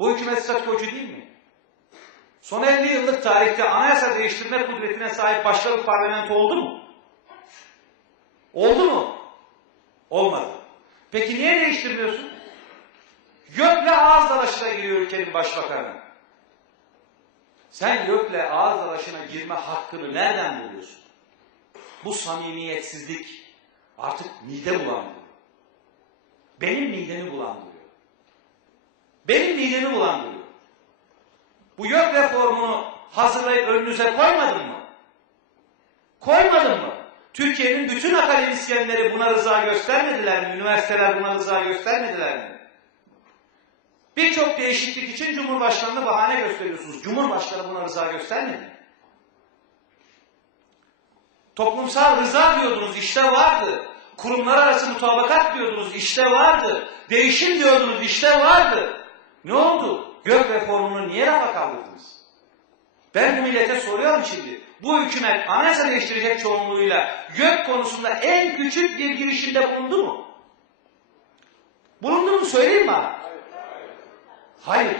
Bu hükümet statükocu değil mi? Son 50 yıllık tarihte anayasa değiştirme kudretine sahip başka bir parlamento oldu mu? Oldu mu? Olmadı. Peki niye değiştirmiyorsun? Gökle ağız dalaşına giriyor ülkenin başbakanı. Sen gökle ağız dalaşına girme hakkını nereden buluyorsun? Bu samimiyetsizlik artık mide bulandırıyor. Benim midemi bulandırıyor. Benim midemi bulandırıyor. Bu YÖK reformunu hazırlayıp önünüze koymadın mı? Koymadın mı? Türkiye'nin bütün akademisyenleri buna rıza göstermediler mi? Üniversiteler buna rıza göstermediler mi? Birçok değişiklik için Cumhurbaşkanı'na bahane gösteriyorsunuz. Cumhurbaşkanı buna rıza göstermedi mi? Toplumsal rıza diyordunuz, işte vardı. Kurumlar arası mutabakat diyordunuz, işte vardı. Değişim diyordunuz, işte vardı. Ne oldu? Gök reformunu niye rafa kaldırdınız? Ben bu millete soruyorum şimdi. Bu hükümet anayasa değiştirecek çoğunluğuyla gök konusunda en küçük bir girişimde bulundu mu? Bulundu mu söyleyeyim bana. Hayır.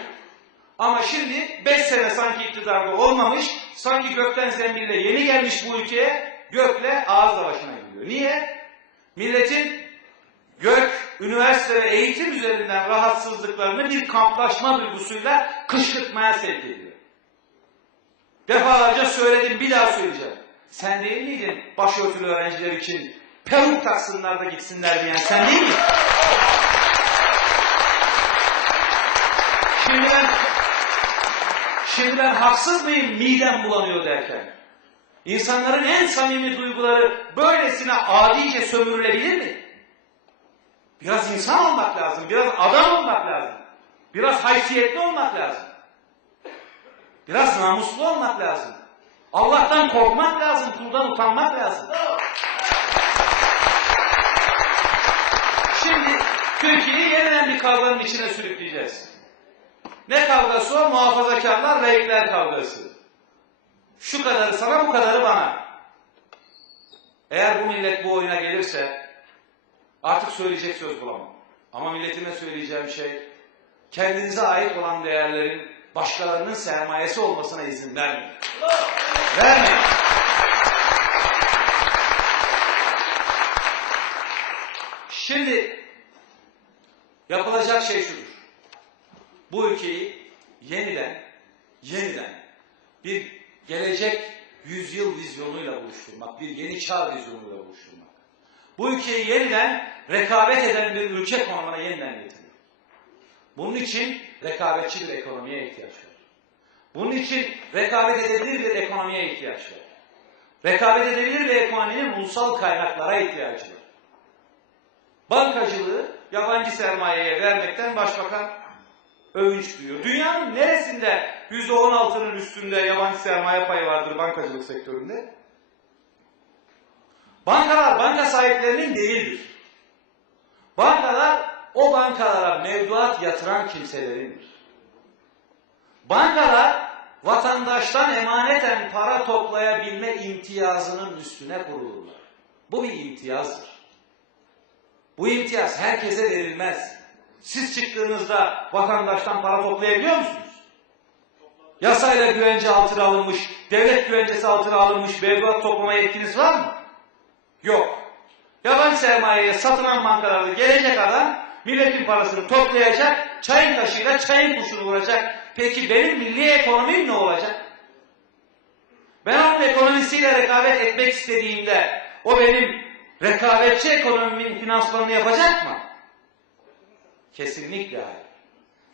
Ama şimdi 5 sene sanki iktidarda olmamış, sanki gökten zembille yeni gelmiş bu ülkeye, gökle ağız dalaşına gidiyor. Niye? Milletin gök, üniversite ve eğitim üzerinden rahatsızlıklarını bir kamplaşma duygusuyla kışkırtmaya sevk ediyor. Defalarca söyledim, bir daha söyleyeceğim. Sen değil miydin başörtülü öğrenciler için peruk taksınlar da gitsinler diyen sen değil miydin? Şimdi ben, şimdi ben haksız mıyım midem bulanıyor derken? İnsanların en samimi duyguları böylesine adice sömürülebilir mi? Biraz insan olmak lazım, biraz adam olmak lazım. Biraz haysiyetli olmak lazım. Biraz namuslu olmak lazım. Allah'tan korkmak lazım, kuldan utanmak lazım. Şimdi Türkiye'yi yeniden bir kavganın içine sürükleyeceğiz. Ne kavgası o? Muhafazakarlar renkler kavgası. Şu kadarı sana, bu kadarı bana. Eğer bu millet bu oyuna gelirse artık söyleyecek söz bulamam. Ama milletime söyleyeceğim şey kendinize ait olan değerlerin başkalarının sermayesi olmasına izin vermeyin. Vermeyin. Şimdi yapılacak şey şudur. Bu ülkeyi yeniden, yeniden bir gelecek yüzyıl vizyonuyla buluşturmak, bir yeni çağ vizyonuyla buluşturmak. Bu ülkeyi yeniden rekabet eden bir ülke konumuna yeniden getirmek. Bunun için rekabetçi bir ekonomiye ihtiyaç var. Bunun için rekabet edebilir bir ekonomiye ihtiyaç var. Rekabet edebilir bir ekonominin ulusal kaynaklara ihtiyacı var. Bankacılığı yabancı sermayeye vermekten başbakan övünç duyuyor. Dünyanın neresinde %16'nın üstünde yabancı sermaye payı vardır bankacılık sektöründe? Bankalar banka sahiplerinin değildir. Bankalar o bankalara mevduat yatıran kimselerindir. Bankalar vatandaştan emaneten para toplayabilme imtiyazının üstüne kurulurlar. Bu bir imtiyazdır. Bu imtiyaz herkese verilmez. Siz çıktığınızda vatandaştan para toplayabiliyor musunuz? Yasayla güvence altına alınmış, devlet güvencesi altına alınmış mevduat toplama yetkiniz var mı? Yok. Yabancı sermayeye satılan bankalarda gelecek adam milletin parasını toplayacak, çayın taşıyla çayın kuşunu vuracak. Peki benim milli ekonomim ne olacak? Ben onun ekonomisiyle rekabet etmek istediğimde o benim rekabetçi ekonomimin finansmanını yapacak mı? Kesinlikle hayır.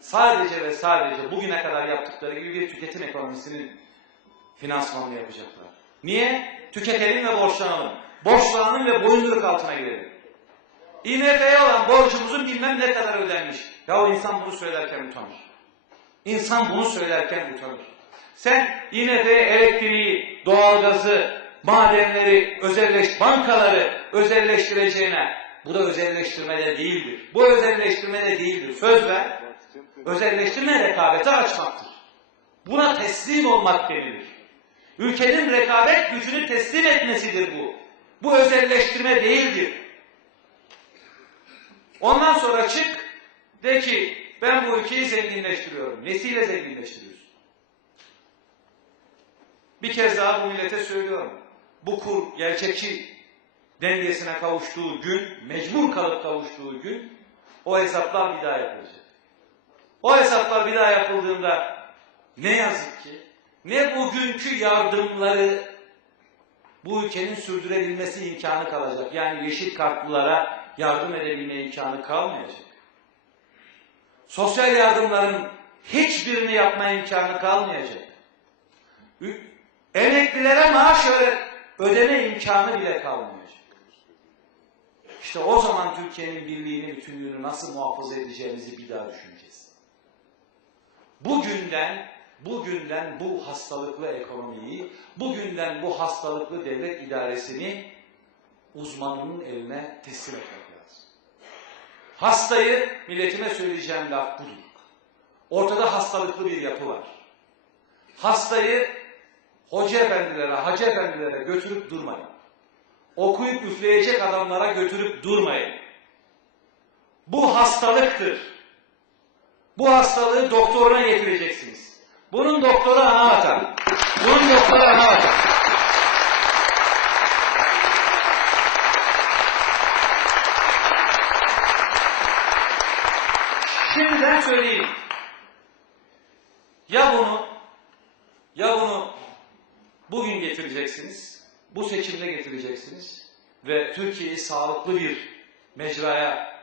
Sadece ve sadece bugüne kadar yaptıkları gibi bir tüketim ekonomisinin finansmanını yapacaklar. Niye? Tüketelim ve borçlanalım. Borçlanalım ve boyunduruk altına girelim. IMF'ye olan borcumuzun bilmem ne kadar ödenmiş. Ya o insan bunu söylerken utanır. İnsan bunu söylerken utanır. Sen IMF'ye elektriği, doğalgazı, madenleri, özelleş, bankaları özelleştireceğine bu da özelleştirme de değildir. Bu özelleştirme de değildir. Söz ver. Özelleştirme rekabeti açmaktır. Buna teslim olmak denilir. Ülkenin rekabet gücünü teslim etmesidir bu. Bu özelleştirme değildir. Ondan sonra çık de ki Ben bu ülkeyi zenginleştiriyorum. Nesiyle zenginleştiriyorsun? Bir kez daha bu millete söylüyorum. Bu kur gerçekçi dengesine kavuştuğu gün, mecbur kalıp kavuştuğu gün o hesaplar bir daha yapılacak. O hesaplar bir daha yapıldığında ne yazık ki ne bugünkü yardımları bu ülkenin sürdürebilmesi imkanı kalacak. Yani yeşil kartlılara yardım edebilme imkanı kalmayacak. Sosyal yardımların hiçbirini yapma imkanı kalmayacak. Emeklilere maaş öde- ödeme imkanı bile kalmayacak. İşte o zaman Türkiye'nin birliğini, bütünlüğünü nasıl muhafaza edeceğimizi bir daha düşüneceğiz. Bugünden, bugünden bu hastalıklı ekonomiyi, bugünden bu hastalıklı devlet idaresini uzmanının eline teslim etmek lazım. Hastayı, milletime söyleyeceğim laf budur. Ortada hastalıklı bir yapı var. Hastayı hoca efendilere, hacı efendilere götürüp durmayın. Okuyup üfleyecek adamlara götürüp durmayın. Bu hastalıktır. Bu hastalığı doktoruna getireceksiniz. Bunun doktoru anavatan. Bunun doktoru anavatan. Şimdiden söyleyeyim. Ya bunu ya bunu bugün getireceksiniz, bu seçimde getireceksiniz ve Türkiye'yi sağlıklı bir mecraya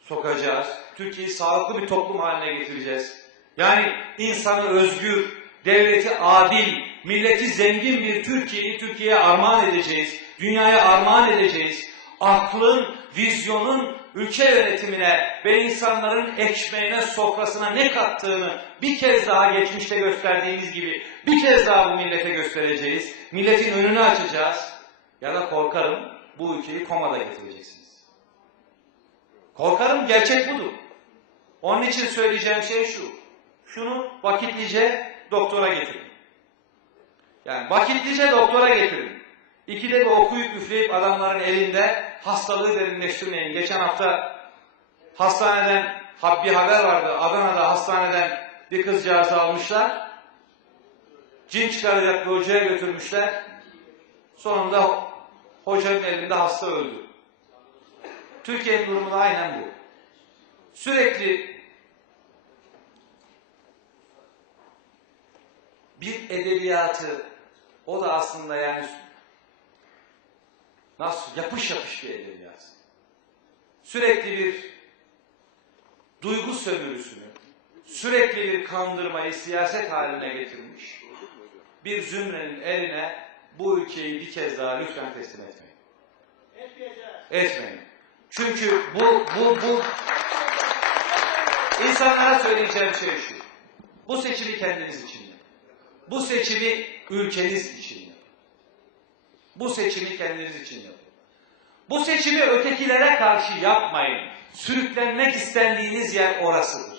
sokacağız. Türkiye'yi sağlıklı bir toplum haline getireceğiz. Yani insanı özgür, devleti adil, milleti zengin bir Türkiye'yi Türkiye'ye armağan edeceğiz. Dünyaya armağan edeceğiz. Aklın, vizyonun ülke yönetimine ve insanların ekmeğine, sofrasına ne kattığını bir kez daha geçmişte gösterdiğimiz gibi bir kez daha bu millete göstereceğiz. Milletin önünü açacağız. Ya da korkarım bu ülkeyi komada getireceksiniz. Korkarım gerçek budur. Onun için söyleyeceğim şey şu. Şunu vakitlice doktora getirin. Yani vakitlice doktora getirin. İkide bir okuyup üfleyip adamların elinde hastalığı derinleştirmeyin. Geçen hafta hastaneden bir haber vardı. Adana'da hastaneden bir kızcağızı almışlar. Cin çıkaracak bir hocaya götürmüşler. Sonunda hocanın elinde hasta öldü. Türkiye'nin durumu da aynen bu. Sürekli bir edebiyatı o da aslında yani nasıl yapış yapış bir edebiyat. Sürekli bir duygu sömürüsünü, sürekli bir kandırmayı siyaset haline getirmiş bir zümrenin eline bu ülkeyi bir kez daha lütfen teslim etmeyin. Etmeyin. Çünkü bu, bu, bu insanlara söyleyeceğim şey şu. Bu seçimi kendiniz için. Bu seçimi ülkeniz için yapın. Bu seçimi kendiniz için yapın. Bu seçimi ötekilere karşı yapmayın. Sürüklenmek istendiğiniz yer orasıdır.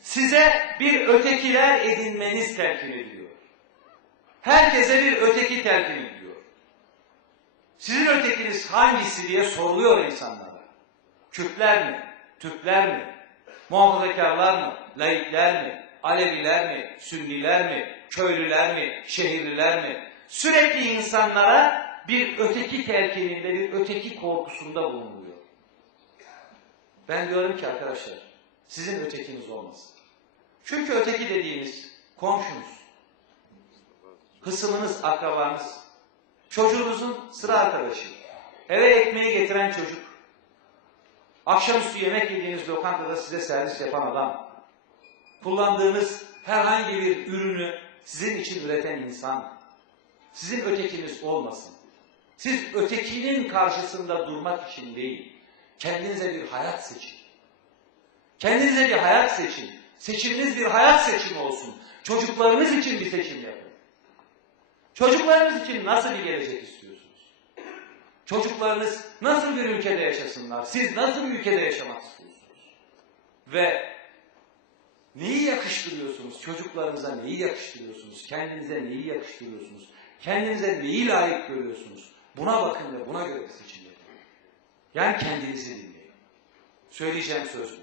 Size bir ötekiler edinmeniz telkin ediliyor. Herkese bir öteki telkin ediliyor. Sizin ötekiniz hangisi diye soruluyor insanlara. Kürtler mi? Türkler mi? Muhafazakarlar mı? Laikler mi? Aleviler mi? Sünniler mi? Köylüler mi? Şehirliler mi? Sürekli insanlara bir öteki telkininde, bir öteki korkusunda bulunuluyor. Ben diyorum ki arkadaşlar, sizin ötekiniz olmasın. Çünkü öteki dediğiniz komşunuz, hısımınız, akrabanız, çocuğunuzun sıra arkadaşı, eve ekmeği getiren çocuk, akşamüstü yemek yediğiniz lokantada size servis yapan adam, kullandığınız herhangi bir ürünü sizin için üreten insan, sizin ötekiniz olmasın. Siz ötekinin karşısında durmak için değil, kendinize bir hayat seçin. Kendinize bir hayat seçin. Seçiminiz bir hayat seçimi olsun. Çocuklarınız için bir seçim yapın. Çocuklarınız için nasıl bir gelecek istiyorsunuz? Çocuklarınız nasıl bir ülkede yaşasınlar? Siz nasıl bir ülkede yaşamak istiyorsunuz? Ve neyi yakıştırıyorsunuz? Çocuklarınıza neyi yakıştırıyorsunuz? Kendinize neyi yakıştırıyorsunuz? Kendinize neyi layık görüyorsunuz? Buna bakın ve buna göre yapın. Yani kendinizi dinleyin. Söyleyeceğim söz bu.